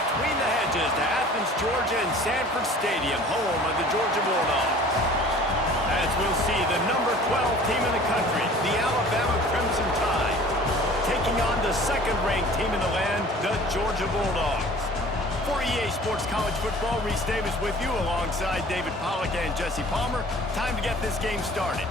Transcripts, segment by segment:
between the hedges to Athens, Georgia and Sanford Stadium, home of the Georgia Bulldogs. As we'll see, the number 12 team in the country, the Alabama Crimson Tide, taking on the second-ranked team in the land, the Georgia Bulldogs. For EA Sports College Football, Reese Davis with you alongside David Pollack and Jesse Palmer. Time to get this game started.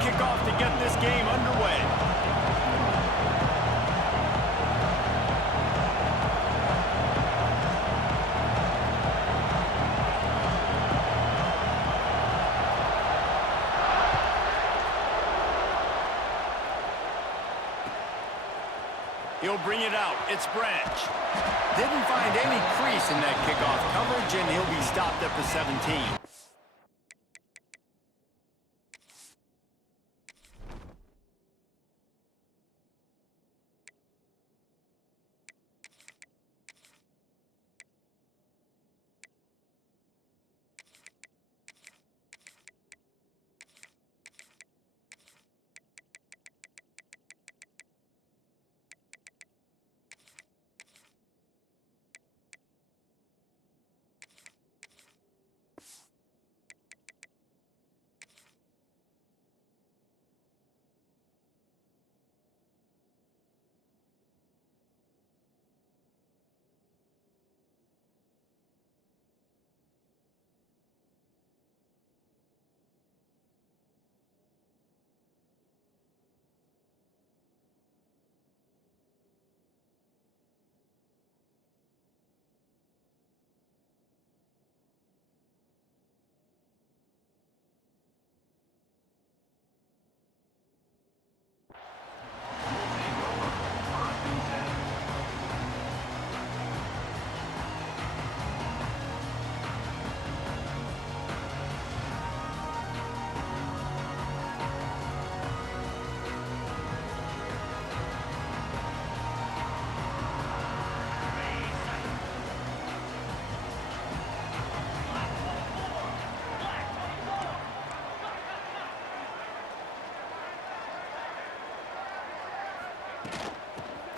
Kickoff to get this game underway. He'll bring it out. It's Branch. Didn't find any crease in that kickoff coverage, and he'll be stopped at the 17.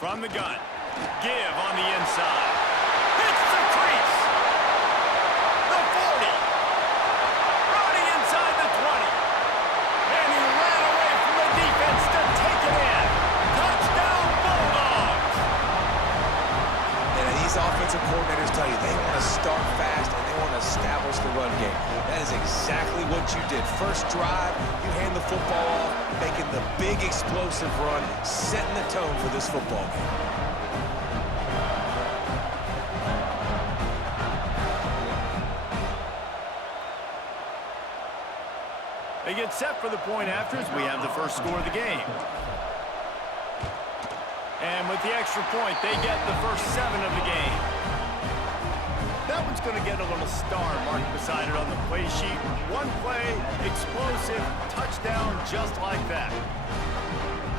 From the gun, give on the inside. Hits the crease. The 40. Running inside the 20. And he ran away from the defense to take it in. Touchdown, Bulldogs. And these offensive coordinators tell you they want to start fast and they want to establish the run game. That is exactly what you did. First drive, you hand the football off, making the big explosive run, setting the tone for this football game. They get set for the point after as we have the first score of the game. And with the extra point, they get the first 7 of the game. That one's going to get a little star marked beside it on the play sheet. One play, explosive, touchdown, just like that.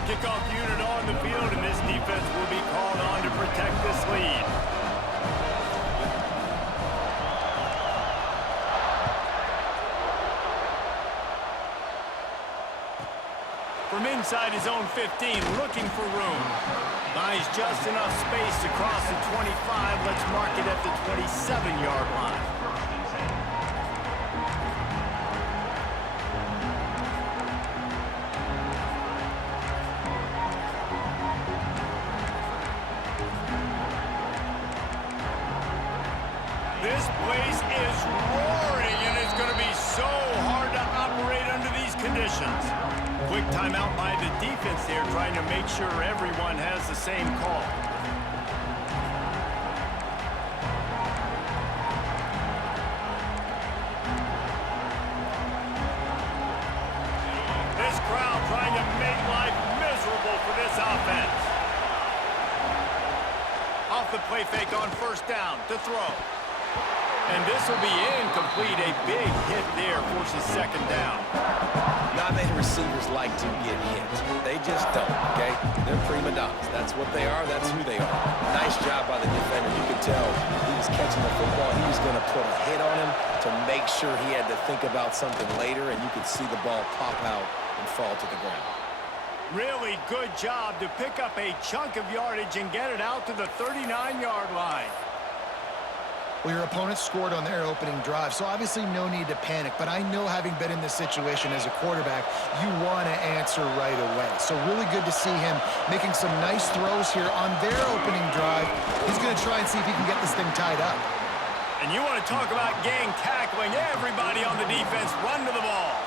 Kickoff unit on the field, and this defense will be called on to protect this lead. From inside his own 15, looking for room. Finds just enough space to cross the 25. Let's mark it at the 27-yard line. This place is roaring, and it's going to be so hard to operate under these conditions. Quick timeout by the defense there, trying to make sure everyone has the same call. This crowd trying to make life miserable for this offense. Off the play fake on first down to throw. And this will be incomplete. A big hit there forces second down. Not many receivers like to get hit. They just don't, okay? They're prima donnas. That's what they are. That's who they are. Nice job by the defender. You could tell he was catching the football. He was going to put a hit on him to make sure he had to think about something later, and you could see the ball pop out and fall to the ground. Really good job to pick up a chunk of yardage and get it out to the 39-yard line. Well, your opponent scored on their opening drive, so obviously no need to panic. But I know, having been in this situation as a quarterback, you want to answer right away. So really good to see him making some nice throws here on their opening drive. He's going to try and see if he can get this thing tied up. And you want to talk about gang tackling. Everybody on the defense run to the ball.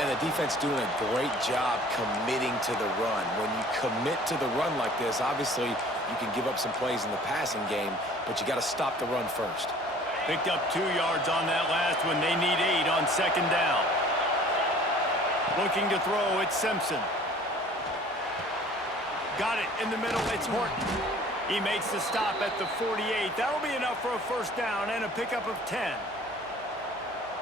And the defense doing a great job committing to the run. When you commit to the run like this, obviously you can give up some plays in the passing game, but you got to stop the run first. Picked up 2 yards on that last one. They need 8 on second down. Looking to throw, it's Simpson. Got it in the middle, it's Horton. He makes the stop at the 48. That'll be enough for a first down and a pickup of 10.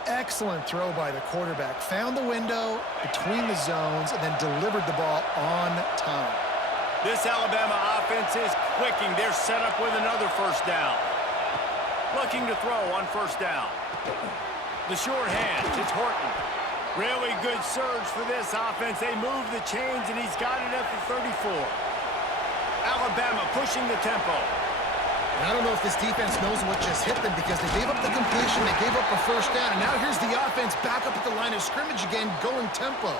Excellent throw by the quarterback. Found the window between the zones and then delivered the ball on time. This Alabama offense is clicking. They're set up with another first down. Looking to throw on first down. The short hands, it's Horton. Really good surge for this offense. They move the chains, and he's got it at the 34. Alabama pushing the tempo. And I don't know if this defense knows what just hit them, because they gave up the completion, they gave up a first down, and now here's the offense back up at the line of scrimmage again, going tempo.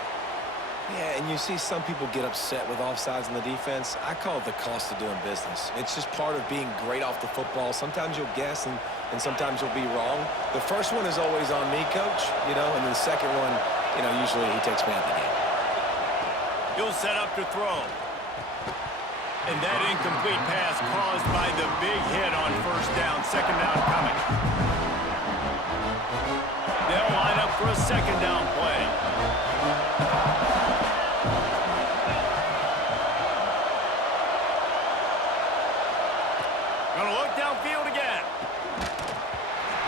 Yeah, and you see some people get upset with offsides in the defense. I call it the cost of doing business. It's just part of being great off the football. Sometimes you'll guess, and sometimes you'll be wrong. The first one is always on me, Coach, and the second one, usually he takes me out of the game. He'll set up to throw. And that incomplete pass caused by the big hit on first down. Second down coming. They'll line up for a second down play. Gonna look downfield again.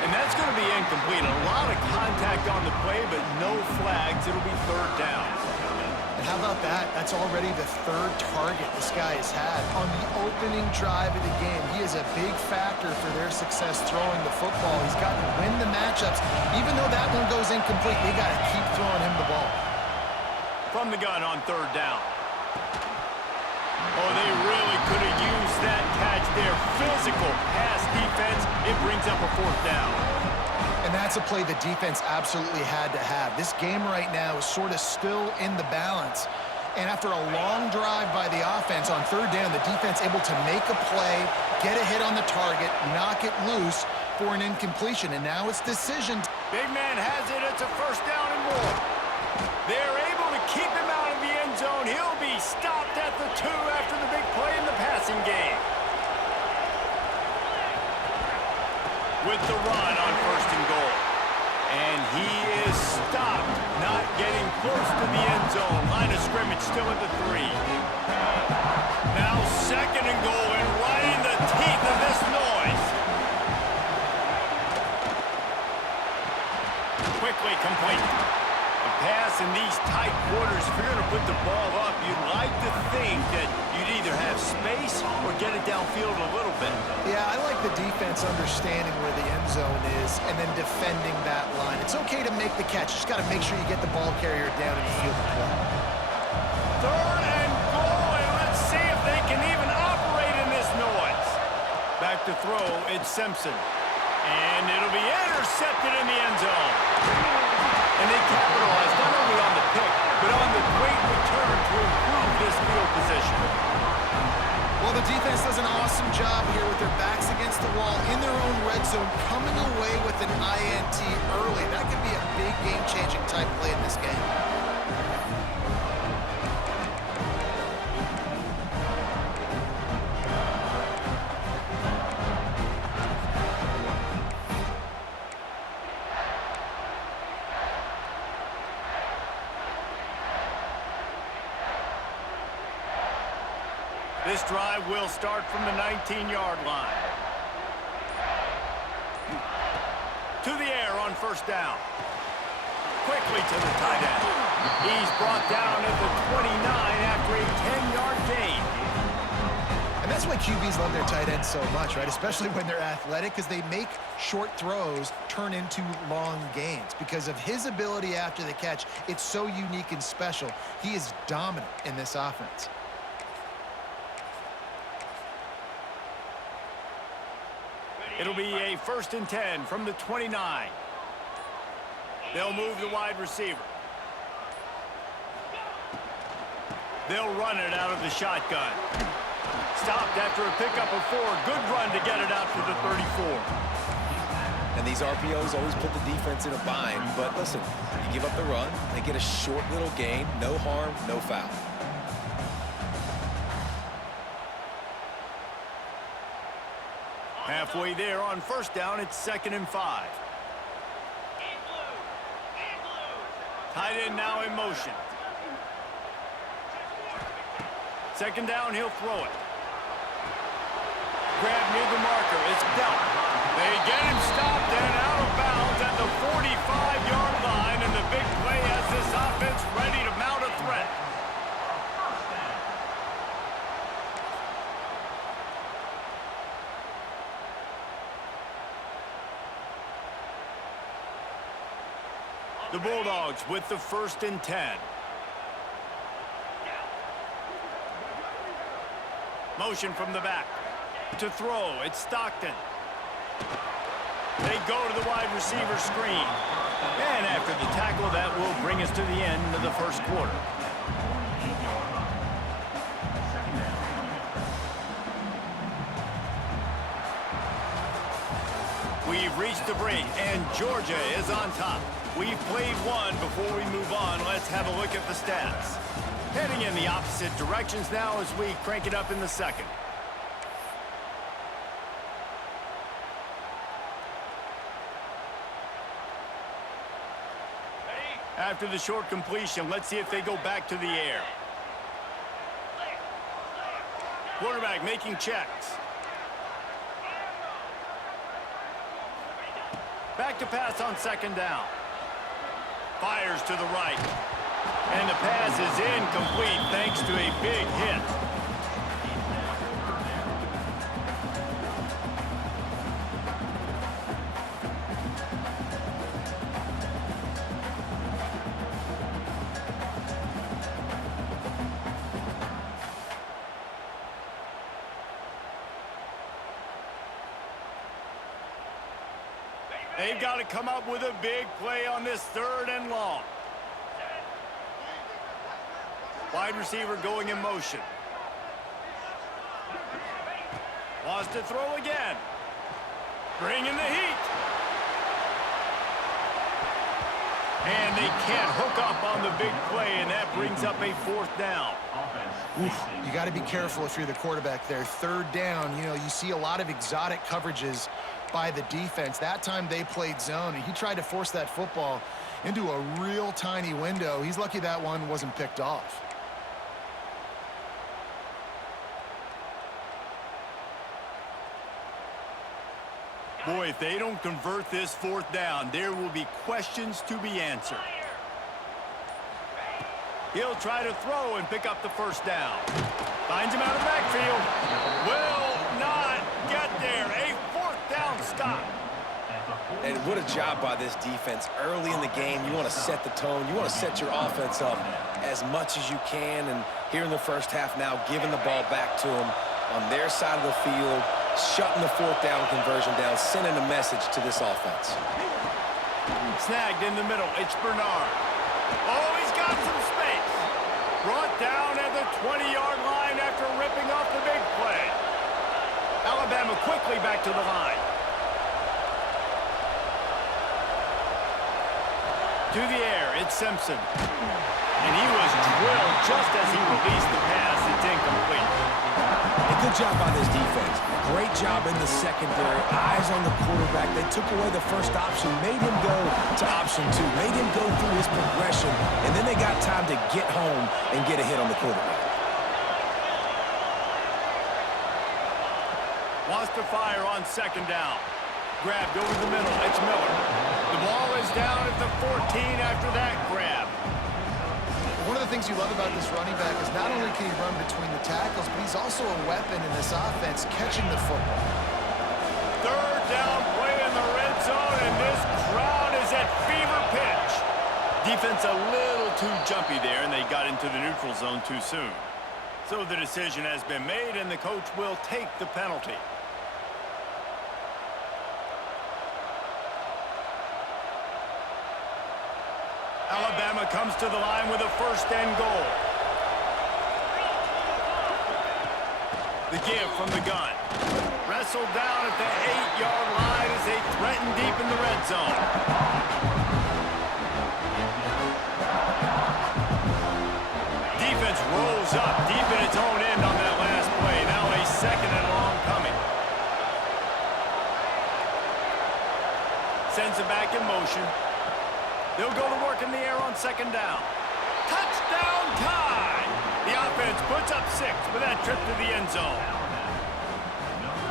And that's going to be incomplete. A lot of contact on the play, but no flags. It'll be third down. How about that? That's already the third target this guy has had on the opening drive of the game. He is a big factor for their success throwing the football. He's got to win the matchups. Even though that one goes incomplete, they got to keep throwing him the ball. From the gun on third down. Oh, they really could have used that catch there. Physical pass defense. It brings up a fourth down. And that's a play the defense absolutely had to have. This game right now is sort of still in the balance. And after a long drive by the offense on third down, the defense able to make a play, get a hit on the target, knock it loose for an incompletion. And now it's decision. Big man has it. It's a first down and more. They're able to keep him out of the end zone. He'll be stopped at the 2 after the big play in the passing game. With the run on first and goal. And he is stopped, not getting close to the end zone. Line of scrimmage still at the 3. Now second and goal, and right in the teeth of this noise. Quickly complete. A pass in these tight quarters. If you're going to put the ball up, you'd like to think that you'd either have space or get it downfield a little bit. Yeah, I like the defense understanding where the end zone is and then defending that line. It's okay to make the catch. Just got to make sure you get the ball carrier down in the field of play. Third and goal, and let's see if they can even operate in this noise. Back to throw, it's Simpson. And it'll be intercepted in the end zone. And they capitalized not only on the pick, but on the great return to improve this field position. Well, the defense does an awesome job here with their backs against the wall in their own red zone, coming away with an INT early. That could be a big game-changing type play in this game. This drive will start from the 19-yard line. To the air on first down. Quickly to the tight end. He's brought down at the 29 after a 10-yard gain. And that's why QBs love their tight ends so much, right? Especially when they're athletic, because they make short throws turn into long gains. Because of his ability after the catch, it's so unique and special. He is dominant in this offense. It'll be a 1st and 10 from the 29. They'll move the wide receiver. They'll run it out of the shotgun. Stopped after a pickup of 4. Good run to get it out to the 34. And these RPOs always put the defense in a bind. But listen, you give up the run, they get a short little gain, no harm, no foul. Halfway there on first down, it's 2nd and 5. Tight end now in motion. 2nd down, he'll throw it. Grab near the marker, it's dealt. They get him stopped and out of bounds at the 45-yard line, and the big play has this offense ready to mount a threat. The Bulldogs with the 1st and 10. Motion from the back. To throw, it's Stockton. They go to the wide receiver screen. And after the tackle, that will bring us to the end of the first quarter. We've reached the break, and Georgia is on top. We've played one. Before we move on, let's have a look at the stats. Heading in the opposite directions now as we crank it up in the second. After the short completion, let's see if they go back to the air. Quarterback making checks. Back to pass on 2nd down. Fires to the right. And the pass is incomplete thanks to a big hit. They've got to come up with a big play on this 3rd and long. Wide receiver going in motion. Wants to throw again. Bring in the heat. And they can't hook up on the big play, and that brings up a 4th down. You got to be careful if you're the quarterback there. 3rd down, you see a lot of exotic coverages by the defense. That time they played zone, and he tried to force that football into a real tiny window. He's lucky that one wasn't picked off. Boy, if they don't convert this 4th down, there will be questions to be answered. He'll try to throw and pick up the 1st down. Finds him out of the backfield. Will not get there. A 4th down stop. And what a job by this defense. Early in the game, you want to set the tone. You want to set your offense up as much as you can. And here in the first half now, giving the ball back to them on their side of the field, shutting the 4th down conversion down, sending a message to this offense. Snagged in the middle. It's Bernard. Oh, he's got some space. Brought down at the 20-yard line after ripping off the big play. Alabama quickly back to the line. To the air, it's Simpson. And he was drilled just as he released the pass. It's incomplete. A good job by this defense. Great job in the secondary. Eyes on the quarterback. They took away the first option, made him go to option 2, made him go through his progression, and then they got time to get home and get a hit on the quarterback. Wants to fire on 2nd down. grabbed over the middle. It's Miller. The ball is down at the 14 after that grab. One of the things you love about this running back is not only can he run between the tackles, but he's also a weapon in this offense catching the football. Third down play in the red zone, and this crowd is at fever pitch. Defense a little too jumpy there, and they got into the neutral zone too soon. So the decision has been made, and the coach will take the penalty. Alabama comes to the line with a first and goal. The give from the gun. Wrestled down at the 8-yard line as they threaten deep in the red zone. Defense rolls up deep in its own end on that last play. Now a second and long coming. Sends it back in motion. They'll go to work in the air on second down. Touchdown tie! The offense puts up 6 with that trip to the end zone.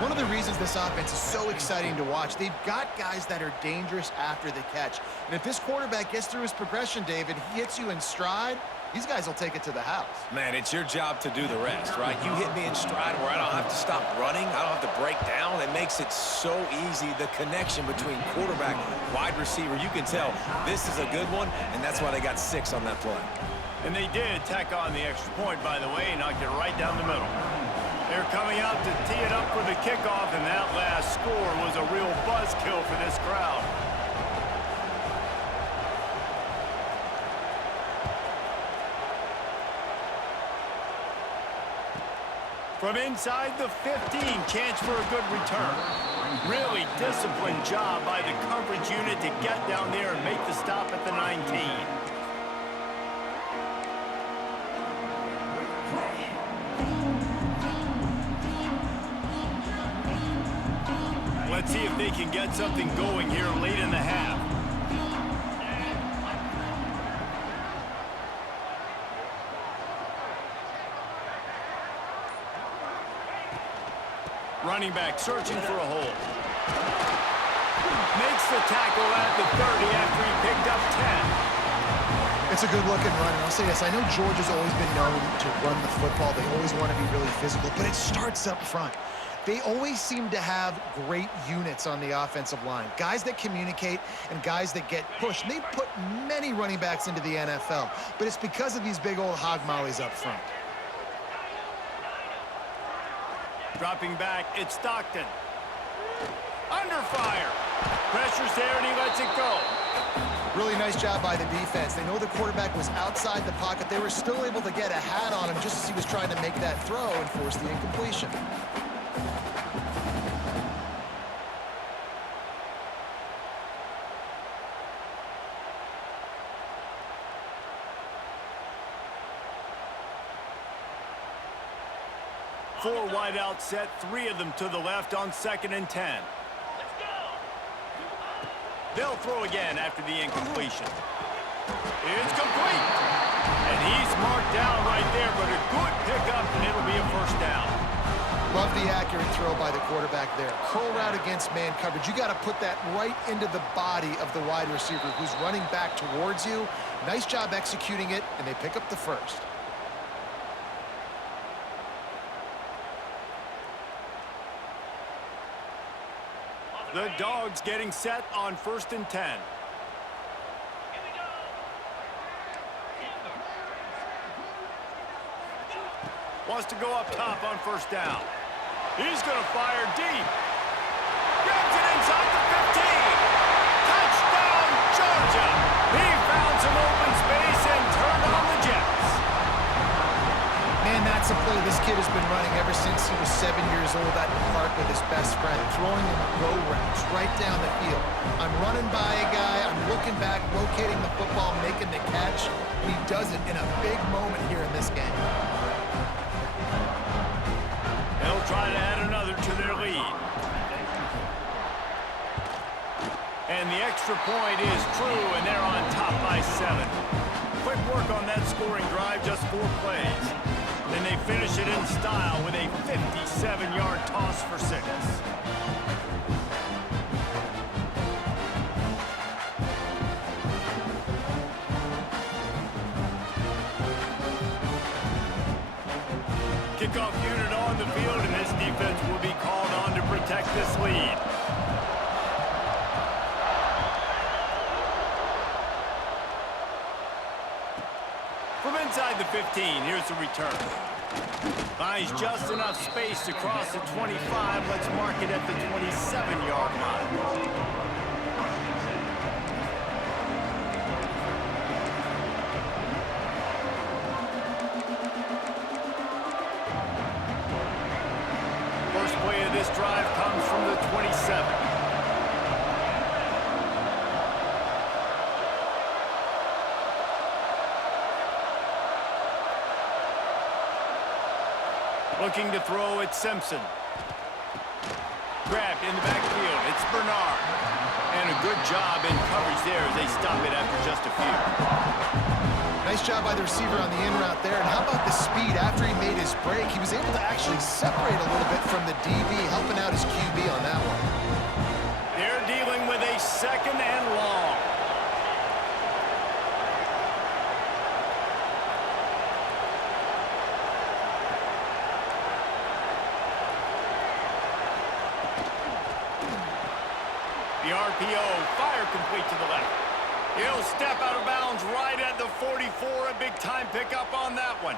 One of the reasons this offense is so exciting to watch, they've got guys that are dangerous after the catch. And if this quarterback gets through his progression, David, he hits you in stride, these guys will take it to the house. Man, it's your job to do the rest, right? You hit me in stride where I don't have to stop running. I don't have to break down. It makes it so easy. The connection between quarterback, wide receiver, you can tell this is a good one, and that's why they got 6 on that play. And they did tack on the extra point, by the way, knocked it right down the middle. They're coming out to tee it up for the kickoff, and that last score was a real buzzkill for this crowd. From inside the 15, chance for a good return. Really disciplined job by the coverage unit to get down there and make the stop at the 19. Let's see if they can get something going here late in the half. Running back searching for a hole. Makes the tackle at the 30 after he picked up 10. It's a good-looking run, and I'll say this. I know Georgia's always been known to run the football. They always want to be really physical, but it starts up front. They always seem to have great units on the offensive line. Guys that communicate and guys that get pushed. They've put many running backs into the NFL, but it's because of these big old hog mollies up front. Dropping back, it's Stockton. Under fire. Pressure's there, and he lets it go. Really nice job by the defense. They know the quarterback was outside the pocket. They were still able to get a hat on him just as he was trying to make that throw and force the incompletion. Four wide out set, 3 of them to the left on 2nd and 10. They'll throw again after the incompletion. It's complete. And he's marked down right there, but a good pickup, and it'll be a first down. Love the accurate throw by the quarterback there. Curl route against man coverage. You got to put that right into the body of the wide receiver who's running back towards you. Nice job executing it, and they pick up the first. The Dogs getting set on 1st and 10. Wants to go up top on 1st down. He's going to fire deep. Grabs it inside the 15. Touchdown, Georgia. He found some open space and turned on the Jets. Man, that's a play this kid has been running ever since he was 7 years old at the park with his best friend, throwing him go routes right down the field. I'm running by a guy, I'm looking back, locating the football, making the catch. He does it in a big moment here in this game. They'll try to add another to their lead. And the extra point is true, and they're on top by 7. Quick work on that scoring drive, just 4 plays. Then they finish it in style with a 57-yard toss for 6. kickoff unit on the field, and this defense will be called on to protect this lead. From inside the 15, here's the return. Finds just enough space to cross the 25. Let's mark it at the 27-yard line. First play of this drive comes from the 27. Looking to throw at Simpson. Grabbed in the backfield. It's Bernard. And a good job in coverage there as they stop it after just a few. Nice job by the receiver on the in route there. And how about the speed after he made his break? He was able to actually separate a little bit from the DB, helping out his QB on that one. They're dealing with a second and long. The RPO, fire complete to the left. He'll step out of bounds right at the 44. A big-time pickup on that one.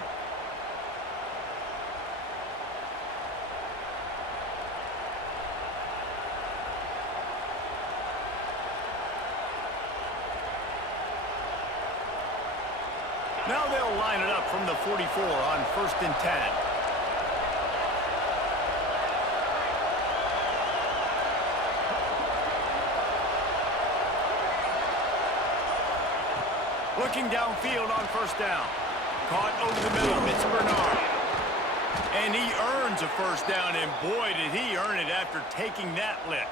Now they'll line it up from the 44 on 1st and 10. Looking downfield on 1st down. Caught over the middle. It's Bernard. And he earns a 1st down, and boy, did he earn it after taking that lick.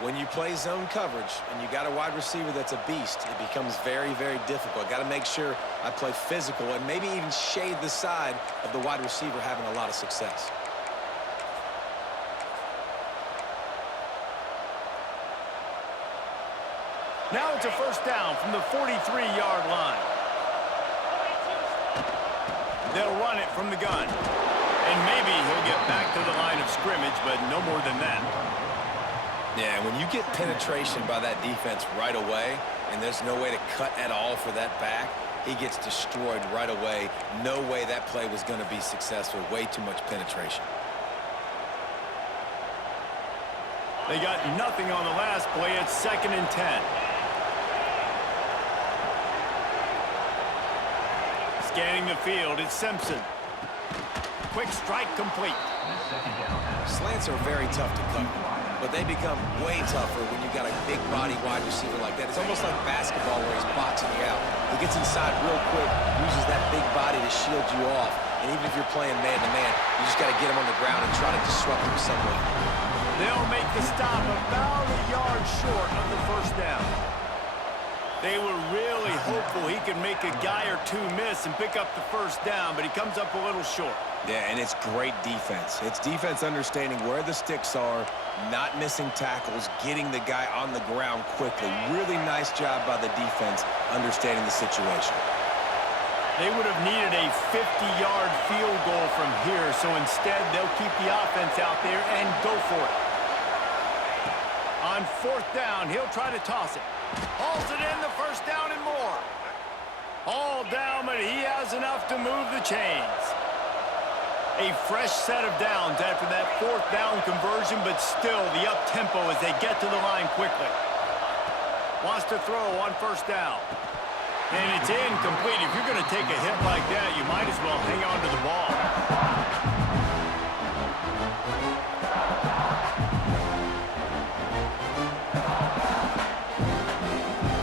When you play zone coverage and you got a wide receiver that's a beast, it becomes very, very difficult. Got to make sure I play physical and maybe even shade the side of the wide receiver having a lot of success. Now it's a 1st down from the 43-yard line. They'll run it from the gun. And maybe he'll get back to the line of scrimmage, but no more than that. Yeah, when you get penetration by that defense right away, and there's no way to cut at all for that back, he gets destroyed right away. No way that play was going to be successful. Way too much penetration. They got nothing on the last play. It's 2nd and 10. Scanning the field, it's Simpson. Quick strike complete. Slants are very tough to cover, but they become way tougher when you got a big body wide receiver like that. It's almost like basketball where he's boxing you out. He gets inside real quick, uses that big body to shield you off. And even if you're playing man-to-man, you just got to get him on the ground and try to disrupt him some way. They'll make the stop about a yard short of the 1st down. They were really hopeful he could make a guy or two miss and pick up the 1st down, but he comes up a little short. Yeah, and it's great defense. It's defense understanding where the sticks are, not missing tackles, getting the guy on the ground quickly. Really nice job by the defense understanding the situation. They would have needed a 50-yard field goal from here, so instead they'll keep the offense out there and go for it. On 4th down, he'll try to toss it. Hauls it in, the 1st down and more. All down, but he has enough to move the chains. A fresh set of downs after that 4th down conversion, but still the up-tempo as they get to the line quickly. Wants to throw on 1st down. And it's incomplete. If you're going to take a hit like that, you might as well hang on to the ball.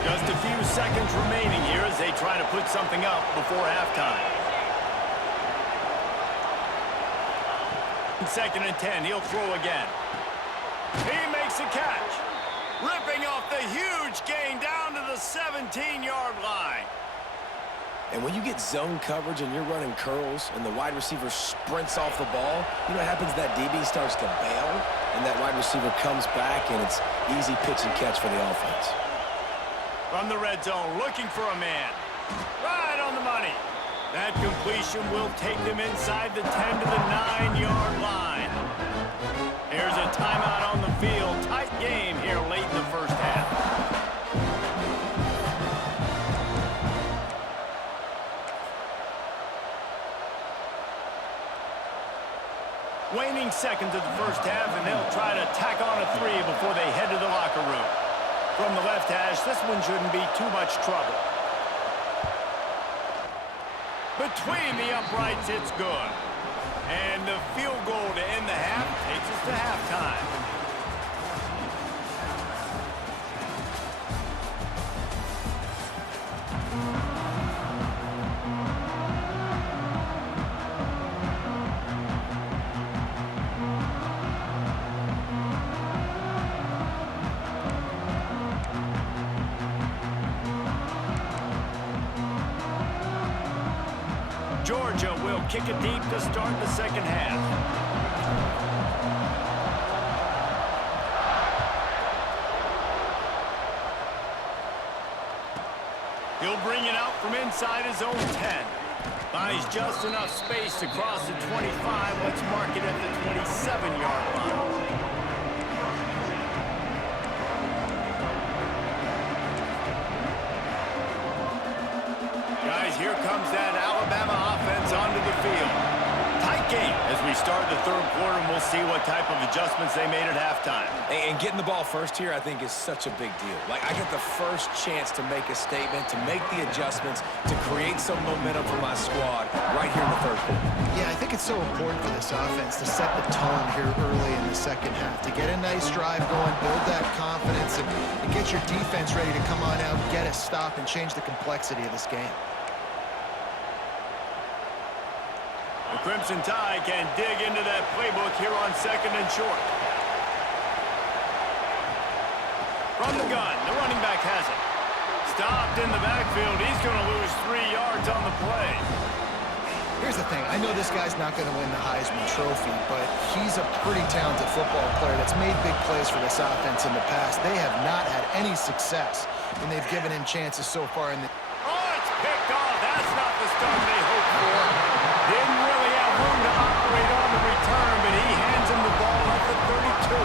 Just a few seconds remaining here as they try to put something up before halftime. 2nd and 10, he'll throw again. He makes a catch. Ripping off the huge gain down to the 17-yard line. And when you get zone coverage and you're running curls and the wide receiver sprints off the ball, you know what happens? That DB starts to bail, and that wide receiver comes back, and it's easy pitch and catch for the offense. From the red zone, looking for a man. Right on the money. That completion will take them inside the 10 to the 9-yard line. Here's a timeout on the field. Tight game here late in the first half. Waning seconds of the first half, and they'll try to tack on a 3 before they head to the locker room. From the left hash, this one shouldn't be too much trouble. Between the uprights, it's good. And the field goal to end the half takes us to halftime. Georgia will kick it deep to start the second half. He'll bring it out from inside his own 10. Buys just enough space to cross the 25. Let's mark it at the 27-yard line. Guys, here comes that Alabama offense onto the field. Tight game as we start the third quarter, and we'll see what type of adjustments they made at halftime. And getting the ball first here, I think, is such a big deal. Like, I get the first chance to make a statement, to make the adjustments, to create some momentum for my squad right here in the third quarter. Yeah, I think it's so important for this offense to set the tone here early in the second half, to get a nice drive going, build that confidence, and get your defense ready to come on out, get a stop, and change the complexity of this game. The Crimson Tide can dig into that playbook here on second and short. From the gun, the running back has it. Stopped in the backfield. He's going to lose 3 yards on the play. Here's the thing. I know this guy's not going to win the Heisman Trophy, but he's a pretty talented football player that's made big plays for this offense in the past. They have not had any success, and they've given him chances so far in the... Oh, it's picked off. That's not the start they hoped for. Didn't really have room to operate on the return, but he hands him the ball at the 32.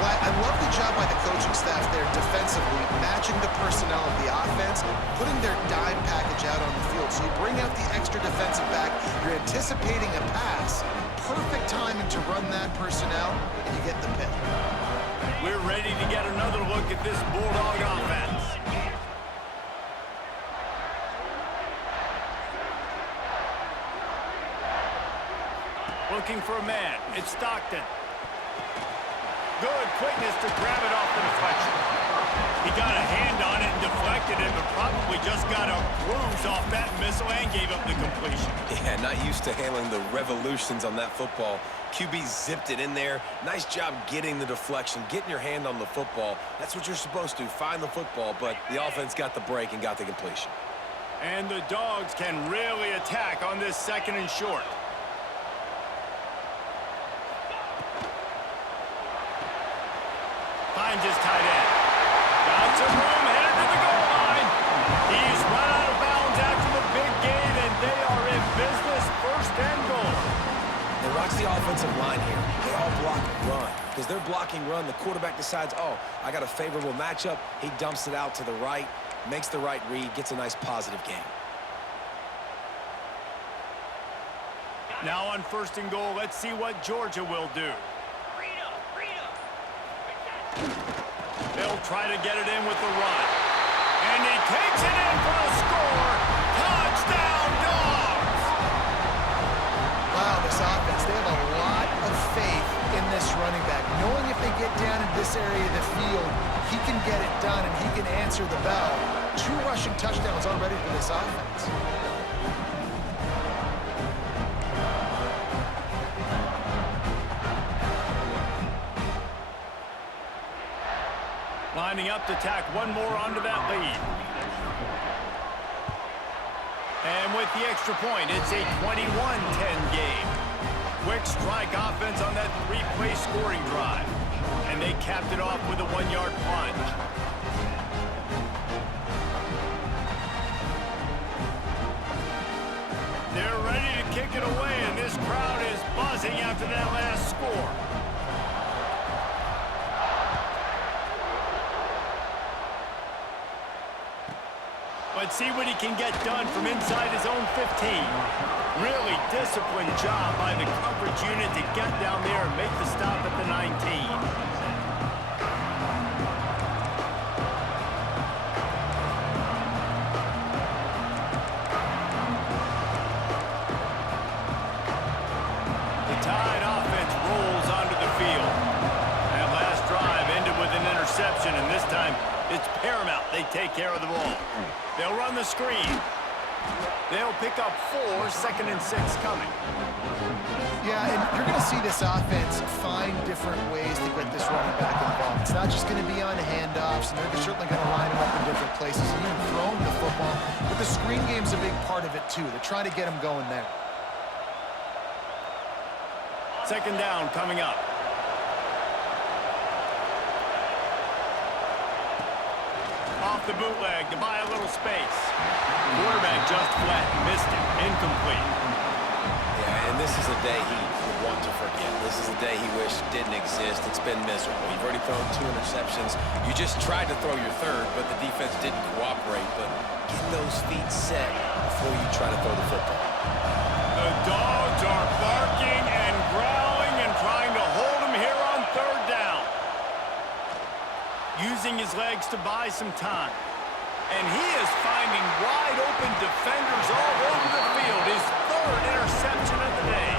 Well, I love the job by the coaching staff there defensively, matching the personnel of the offense, putting their dime package out on the field. So you bring out the extra defensive back, you're anticipating a pass, perfect timing to run that personnel, and you get the pick. We're ready to get another look at this Bulldog offense. Looking for a man. It's Stockton. Good quickness to grab it off the deflection. He got a hand on it and deflected it, but probably just got a bruise off that missile and gave up the completion. Yeah, not used to handling the revolutions on that football. QB zipped it in there. Nice job getting the deflection, getting your hand on the football. That's what you're supposed to, find the football, but the offense got the break and got the completion. And the Dogs can really attack on this second and short. Finds his tight end. Got some room, headed to the goal line. He's run out of bounds after the big gain, and they are in business, first and goal. Now watch the offensive line here. They all block and run. Because they're blocking run, the quarterback decides, oh, I got a favorable matchup. He dumps it out to the right, makes the right read, gets a nice positive gain. Now on first and goal, let's see what Georgia will do. They'll try to get it in with the run. And he takes it in for a score. Touchdown, Dogs! Wow, this offense, they have a lot of faith in this running back. Knowing if they get down in this area of the field, he can get it done and he can answer the bell. 2 rushing touchdowns already for this offense. Lining up to tack one more onto that lead. And with the extra point, it's a 21-10 game. Quick strike offense on that 3-play scoring drive. And they capped it off with a 1-yard plunge. after that last score. Let's see what he can get done from inside his own 15. Really disciplined job by the coverage unit to get down there and make the stop at the 19. Interception, and this time it's paramount they take care of the ball. They'll run the screen. They'll pick up 4, 2nd and 6 coming. Yeah, and you're going to see this offense find different ways to get this running back involved. It's not just going to be on handoffs, and they're certainly going to line him up in different places and even throw him the football. But the screen game's a big part of it, too. They're trying to get him going there. 2nd down coming up. Off the bootleg to buy a little space. Quarterback just flat, missed it, incomplete. Yeah, and this is a day he would want to forget. This is a day he wished didn't exist. It's been miserable. You've already thrown 2 interceptions. You just tried to throw your 3rd, but the defense didn't cooperate. But get those feet set before you try to throw the football. The dogs are barking and growling and trying to hold him here on 3rd down. Using his legs to buy some time. And he is finding wide open defenders all over the field. His 3rd interception of the day.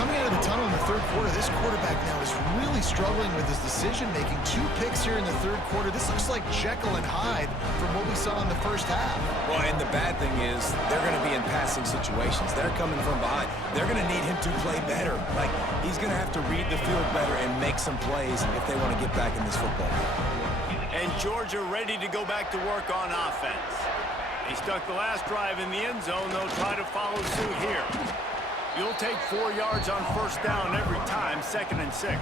Coming out of the tunnel in the 3rd quarter, this quarterback now is really struggling with his decision-making. 2 picks here in the 3rd quarter. This looks like Jekyll and Hyde from what we saw in the 1st half. Well, and the bad thing is they're going to be in passing situations. They're coming from behind. They're going to need him to play better. Like, he's going to have to read the field better and make some plays if they want to get back in this football game. And Georgia ready to go back to work on offense. They stuck the last drive in the end zone. They'll try to follow suit here. You'll take 4 yards on 1st down every time, 2nd and 6.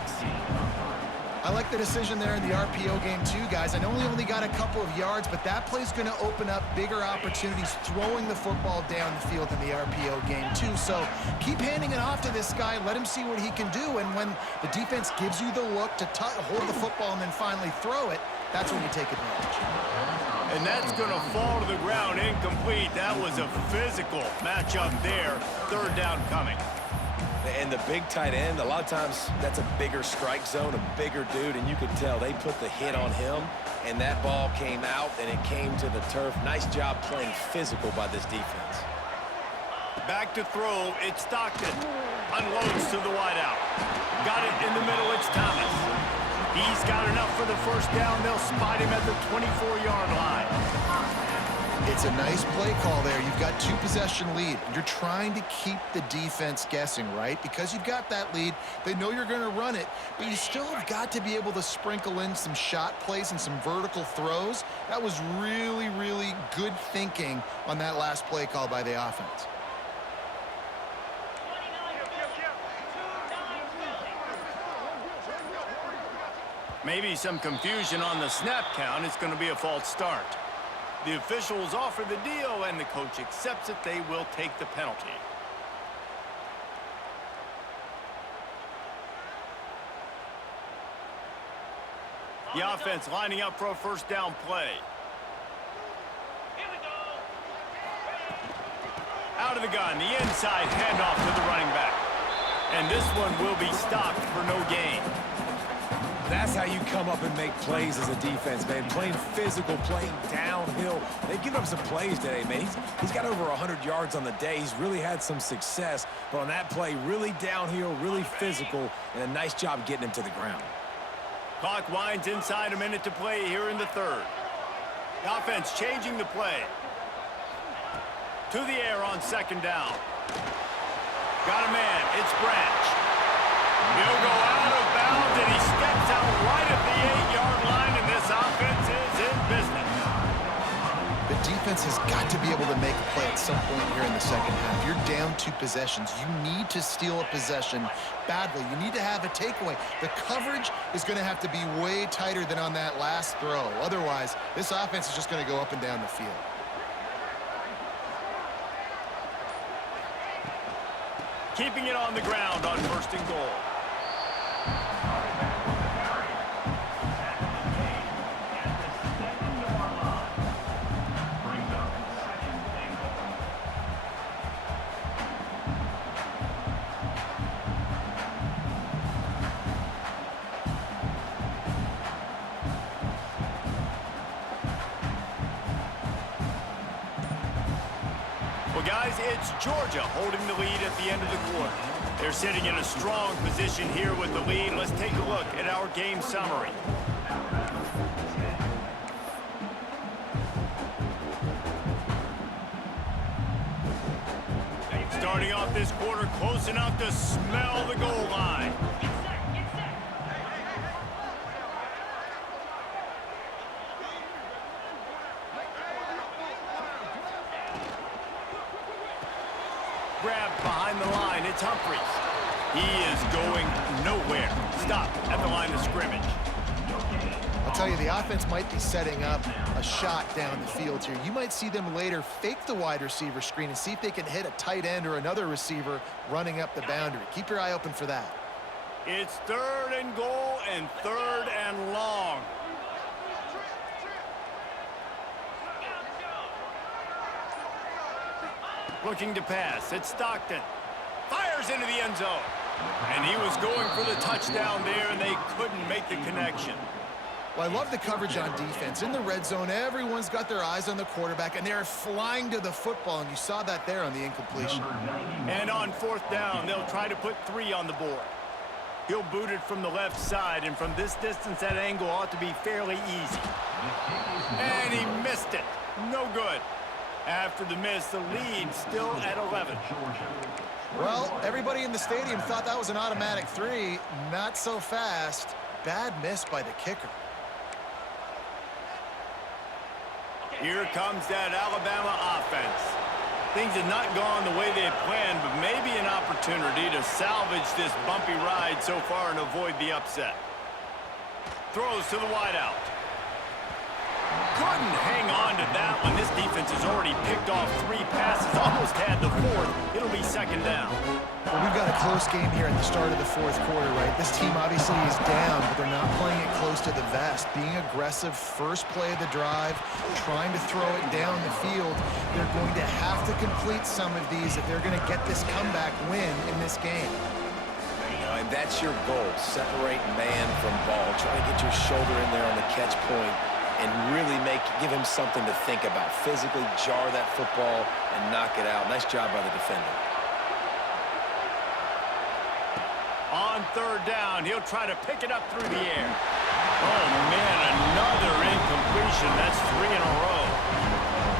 I like the decision there in the RPO game too, guys. I know he only got a couple of yards, but that play's going to open up bigger opportunities throwing the football down the field in the RPO game too. So keep handing it off to this guy. Let him see what he can do. And when the defense gives you the look to hold the football and then finally throw it, that's when you take advantage. And that's going to fall to the ground incomplete. That was a physical matchup there. 3rd down coming. And the big tight end, a lot of times that's a bigger strike zone, a bigger dude, and you could tell they put the hit on him, and that ball came out, and it came to the turf. Nice job playing physical by this defense. Back to throw, it's Stockton. Unloads to the wideout. Got it in the middle, it's Thomas. He's got enough for the 1st down. They'll spot him at the 24-yard line. It's a nice play call there. You've got 2-possession lead. You're trying to keep the defense guessing, right? Because you've got that lead, they know you're going to run it, but you still have got to be able to sprinkle in some shot plays and some vertical throws. That was really, really good thinking on that last play call by the offense. Maybe some confusion on the snap count. It's going to be a false start. The officials offer the deal, and the coach accepts it. They will take the penalty. The offense lining up for a 1st down play. Out of the gun, the inside handoff to the running back. And this one will be stopped for no gain. That's how you come up and make plays as a defense, man. Playing physical, playing downhill. They've given up some plays today, man. He's got over 100 yards on the day. He's really had some success. But on that play, really downhill, really physical, and a nice job getting him to the ground. Clock winds inside, a minute to play here in the 3rd. The offense changing the play. To the air on 2nd down. Got a man. It's Branch. He'll go out of bounds, and he steps out right at the 8-yard line, and this offense is in business. The defense has got to be able to make a play at some point here in the 2nd half. You're down 2 possessions. You need to steal a possession badly. You need to have a takeaway. The coverage is going to have to be way tighter than on that last throw. Otherwise, this offense is just going to go up and down the field. keeping it on the ground on 1st and goal. Well, guys, it's Georgia holding the lead at the end of the quarter. They're sitting in a strong position here with the lead. Let's take a look at our game summary. Starting off this quarter close enough to smell the goal line. Grab behind the line, it's Humphries. He is going nowhere. Stop at the line of scrimmage. I'll tell you, the offense might be setting up a shot down the field here. You might see them later fake the wide receiver screen and see if they can hit a tight end or another receiver running up the boundary. Keep your eye open for that. It's 3rd and goal and 3rd and long. Looking to pass, it's Stockton. Fires into the end zone. And he was going for the touchdown there, and they couldn't make the connection. Well, I love the coverage on defense. In the red zone, everyone's got their eyes on the quarterback, and they're flying to the football, and you saw that there on the incompletion. And on 4th down, they'll try to put 3 on the board. He'll boot it from the left side, and from this distance, that angle ought to be fairly easy. And he missed it. No good. After the miss, the lead still at 11. Well, everybody in the stadium thought that was an automatic 3. Not so fast. Bad miss by the kicker. Here comes that Alabama offense. Things have not gone the way they had planned, but maybe an opportunity to salvage this bumpy ride so far and avoid the upset. Throws to the wideout. Couldn't hang on to that one. This defense has already picked off 3 passes, almost had the 4th. It'll be 2nd down. Well, we've got a close game here at the start of the 4th quarter, right? This team obviously is down, but they're not playing it close to the vest. Being aggressive, first play of the drive, trying to throw it down the field. They're going to have to complete some of these if they're going to get this comeback win in this game. And that's your goal. Separate man from ball. Try to get your shoulder in there on the catch point and really give him something to think about. Physically jar that football and knock it out. Nice job by the defender. On 3rd down, he'll try to pick it up through the air. Oh, man, another incompletion. That's 3 in a row.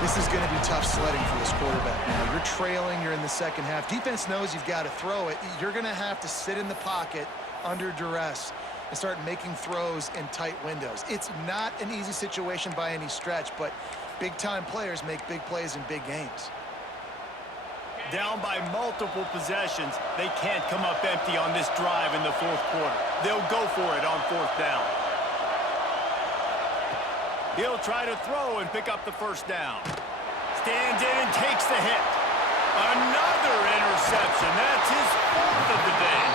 This is going to be tough sledding for this quarterback now. You're trailing, you're in the 2nd half. Defense knows you've got to throw it. You're going to have to sit in the pocket under duress and start making throws in tight windows. It's not an easy situation by any stretch, but big-time players make big plays in big games. Down by multiple possessions, they can't come up empty on this drive in the 4th quarter. They'll go for it on 4th down. He'll try to throw and pick up the 1st down. Stands in and takes the hit. Another interception. That's his 4th of the day.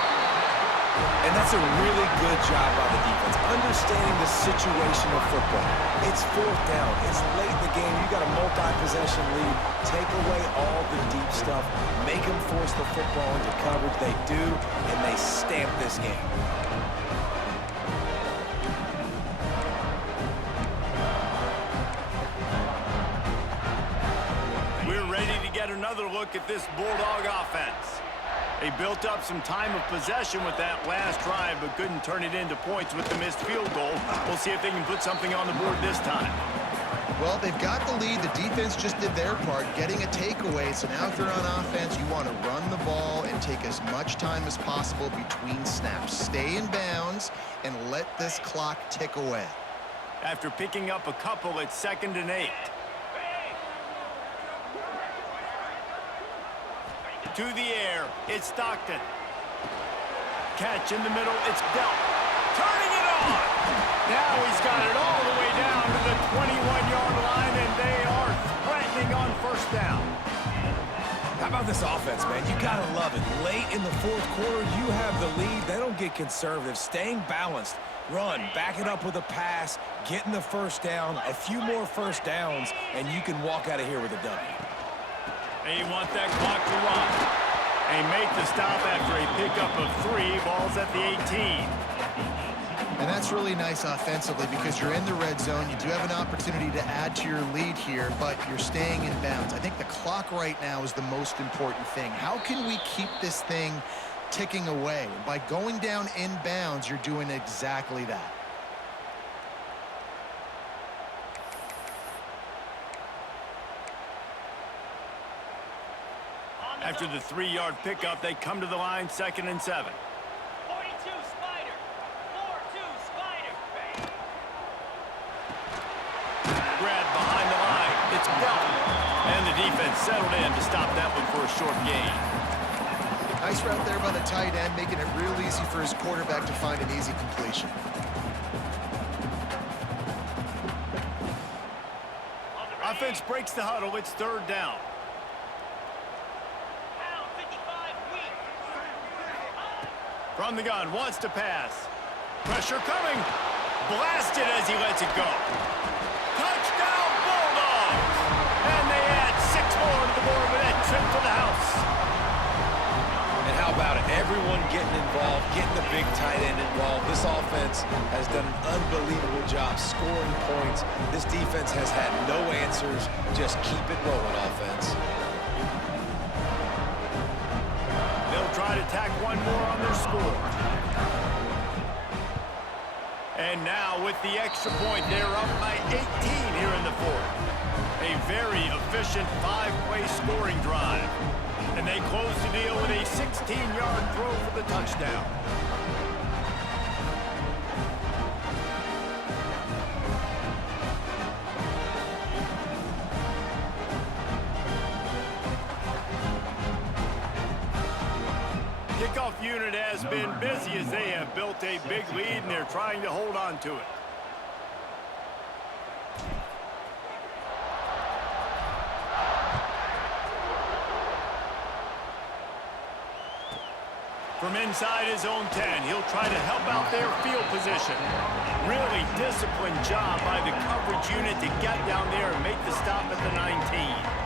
And that's a really good job by the defense, understanding the situation of football. It's 4th down. It's late in the game. You got a multi-possession lead. Take away all the deep stuff. Make them force the football into coverage. They do, and they stamp this game. We're ready to get another look at this Bulldog offense. They built up some time of possession with that last drive, but couldn't turn it into points with the missed field goal. We'll see if they can put something on the board this time. Well, they've got the lead. The defense just did their part, getting a takeaway. So now if they're on offense, you want to run the ball and take as much time as possible between snaps. Stay in bounds and let this clock tick away. After picking up a couple, it's 2nd and 8. To the air, it's Stockton. Catch in the middle, it's Belt. Turning it on! Now he's got it all the way down to the 21-yard line, and they are threatening on 1st down. How about this offense, man? You got to love it. Late in the fourth quarter, you have the lead. They don't get conservative. Staying balanced. Run, back it up with a pass, getting the first down, a few more first downs, and you can walk out of here with a W. They want that clock to run. They make the stop after a pickup of 3 balls at the 18. And that's really nice offensively because you're in the red zone. You do have an opportunity to add to your lead here, but you're staying in bounds. I think the clock right now is the most important thing. How can we keep this thing ticking away? By going down in bounds, you're doing exactly that. After the 3-yard pickup, they come to the line, 2nd and 7. 42 Spider. 4-2 Spider. Grab behind the line. It's Bell. And the defense settled in to stop that one for a short gain. Nice route there by the tight end, making it real easy for his quarterback to find an easy completion. Offense breaks the huddle. It's 3rd down. From the gun, wants to pass. Pressure coming. Blasted as he lets it go. Touchdown, Bulldogs! And they add 6 more to the board with that trip to the house. And how about it? Everyone getting involved, getting the big tight end involved. This offense has done an unbelievable job scoring points. This defense has had no answers. Just keep it rolling, offense. Try to tack 1 more on their score. And now with the extra point, they're up by 18 here in the 4th. A very efficient 5-play scoring drive. And they close the deal with a 16-yard throw for the touchdown. Kickoff unit has been busy as they have built a big lead and they're trying to hold on to it. From inside his own 10, he'll try to help out their field position. Really disciplined job by the coverage unit to get down there and make the stop at the 19.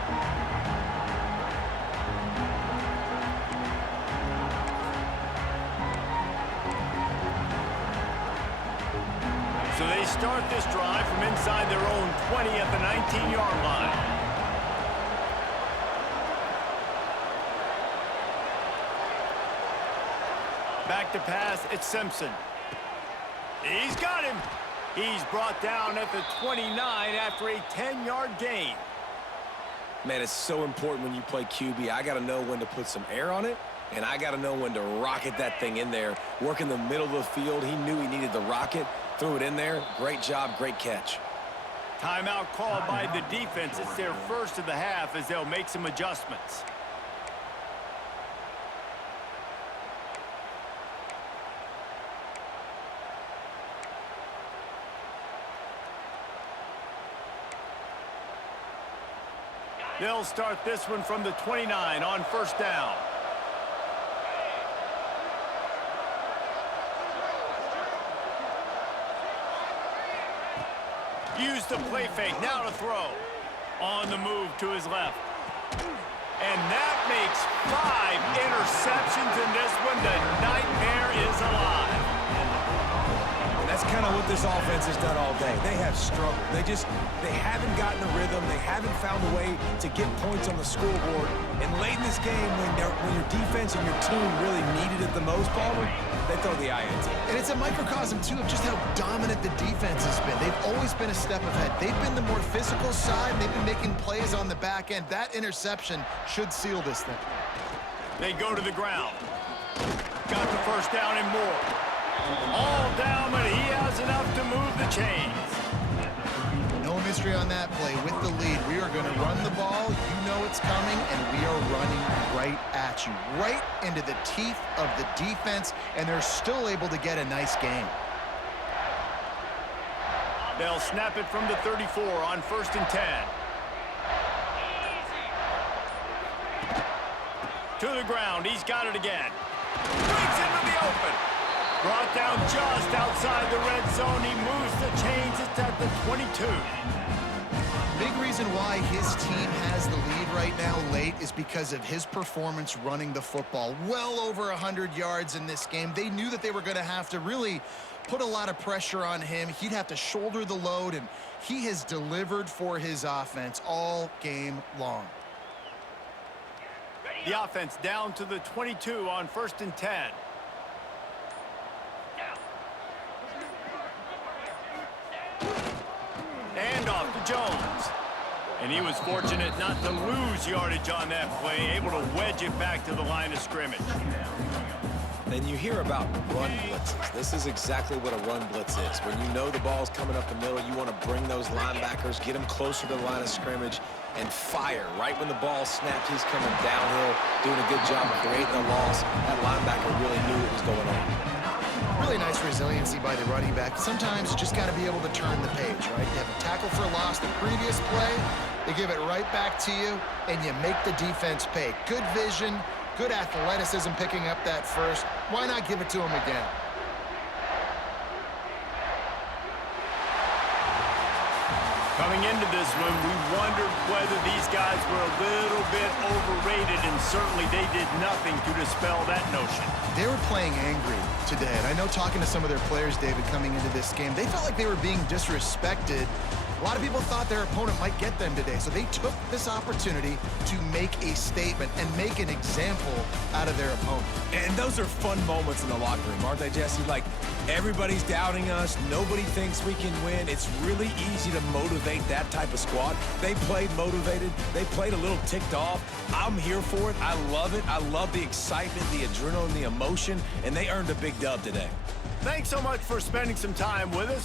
So they start this drive from inside their own 20 at the 19-yard line. Back to pass, it's Simpson. He's got him. He's brought down at the 29 after a 10-yard gain. Man, it's so important when you play QB. I got to know when to put some air on it, and I got to know when to rocket that thing in there. Work in the middle of the field. He knew he needed the rocket. Threw it in there. Great job, great catch. Timeout called by the defense. It's their first of the half as they'll make some adjustments. They'll start this one from the 29 on 1st down. Use the play fake, now to throw. On the move to his left. And that makes 5 interceptions in this one. The nightmare is alive. And that's kind of what this offense has done all day. They have struggled. They haven't gotten a rhythm. They haven't found a way to get points on the scoreboard. And late in this game, when your defense and your team really needed it the most, Palmer, they throw the INT. And it's a microcosm, too, of just how dominant the defense has been. They've always been a step ahead. They've been the more physical side. They've been making plays on the back end. That interception should seal this thing. They go to the ground. Got the first down and more. All down, but he has enough to move the chains. No mystery on that play. With the lead, we are going to run the ball. You know it's coming, and we are running right at you. Right into the teeth of the defense, and they're still able to get a nice game. They'll snap it from the 34 on 1st and 10. To the ground. He's got it again. Breaks into the open. Brought down just outside the red zone. He moves the chains. It's at the 22. Big reason why his team has the lead right now late is because of his performance running the football. Well over 100 yards in this game. They knew that they were going to have to really put a lot of pressure on him. He'd have to shoulder the load, and he has delivered for his offense all game long. The offense down to the 22 on 1st and 10. And off to Jones. And he was fortunate not to lose yardage on that play, able to wedge it back to the line of scrimmage. Then you hear about run blitzes. This is exactly what a run blitz is. When you know the ball's coming up the middle, you want to bring those linebackers, get them closer to the line of scrimmage, and fire. Right when the ball snapped, he's coming downhill, doing a good job of creating a loss. That linebacker really knew what was going on. Really nice resiliency by the running back. Sometimes you just got to be able to turn the page, right? You have a tackle for loss the previous play, they give it right back to you, and you make the defense pay. Good vision, good athleticism picking up that first. Why not give it to him again? Coming into this one, we wondered whether these guys were a little bit overrated, and certainly they did nothing to dispel that notion. They were playing angry today, and I know talking to some of their players, David, coming into this game, they felt like they were being disrespected. A lot of people thought their opponent might get them today, so they took this opportunity to make a statement and make an example out of their opponent. And those are fun moments in the locker room, aren't they, Jesse? Like, everybody's doubting us. Nobody thinks we can win. It's really easy to motivate that type of squad. They played motivated. They played a little ticked off. I'm here for it. I love it. I love the excitement, the adrenaline, the emotion, and they earned a big dub today. Thanks so much for spending some time with us.